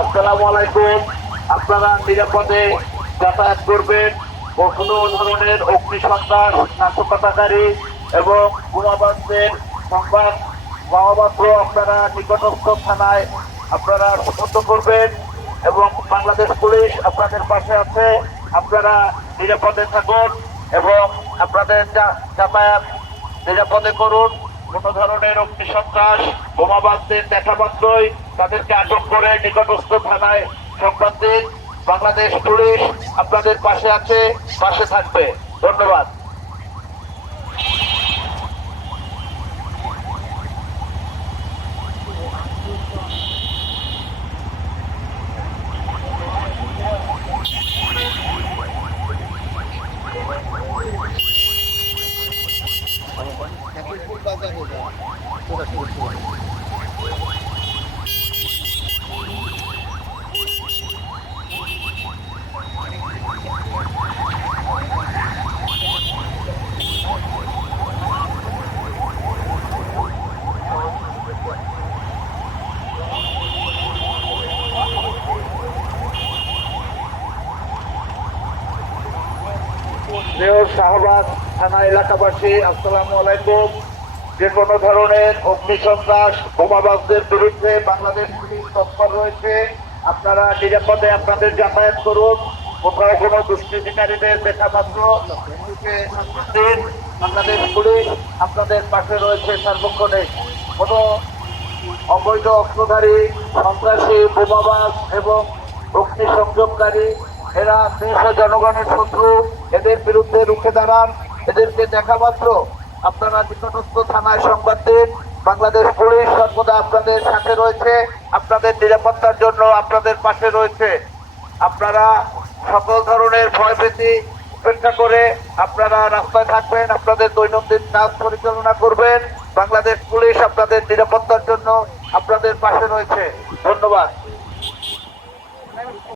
আসসালামু আলাইকুম। আপনারা নিরাপদে যাতায়াত করবেন কোনো ধরনের অগ্নিসন্ত্রাস নাশকতাকারী এবং গুণাবাসদের সংবাদ পাওয়া মাত্র আপনারা নিকটস্থ থানায় আপনারা সুপর্দ করবেন এবং বাংলাদেশ পুলিশ আপনাদের পাশে আছে। আপনারা নিরাপদে থাকুন এবং আপনাদের যাতায়াত নিরাপদে করুন। কোনো ধরনের অগ্নিসন্ত্রাস বোমাবাজদের দেখা মাত্রই তাদেরকে আটক করে নিকটস্থ থানায় সংবাদ বাংলাদেশ পুলিশ আপনাদের পাশে আছে পাশে থাকবে। ধন্যবাদ। মেয়র শাহবাগ থানা এলাকাবাসী, আসসালামু আলাইকুম। যে কোনো ধরনের অগ্নিসন্ত্রাস বোমাবাজদের বিরুদ্ধে বাংলাদেশ পুলিশ তৎপর রয়েছে, আপনারা নিরাপদে আপনাদের যাতায়াত করুন। কোথাও কোনো দুষ্কৃতিকারীদের দেখা মাত্র বাংলাদেশ পুলিশ আপনাদের পাশে রয়েছে সার্বক্ষণে কোনো অবৈধ অস্ত্রধারী, সন্ত্রাসী বোমাবাস এবং অগ্নি সংযোগকারী এরা দেশ ও জনগণের শত্রু। এদের বিরুদ্ধে রুখে দাঁড়ান। এদেরকে দেখা মাত্র। আপনারা নিকটস্থ থানায় সংবাদ দিন। বাংলাদেশ পুলিশ সর্বদা আপনাদের সাথে রয়েছে। আপনাদের নিরাপত্তার জন্য আপনাদের পাশে রয়েছে। আপনারা সকল ধরনের ভয়ভীতি উপেক্ষা করে আপনারা রাস্তায় থাকবেন, আপনাদের দৈনন্দিন কাজ পরিচালনা করবেন। বাংলাদেশ পুলিশ আপনাদের নিরাপত্তার জন্য আপনাদের পাশে রয়েছে। ধন্যবাদ।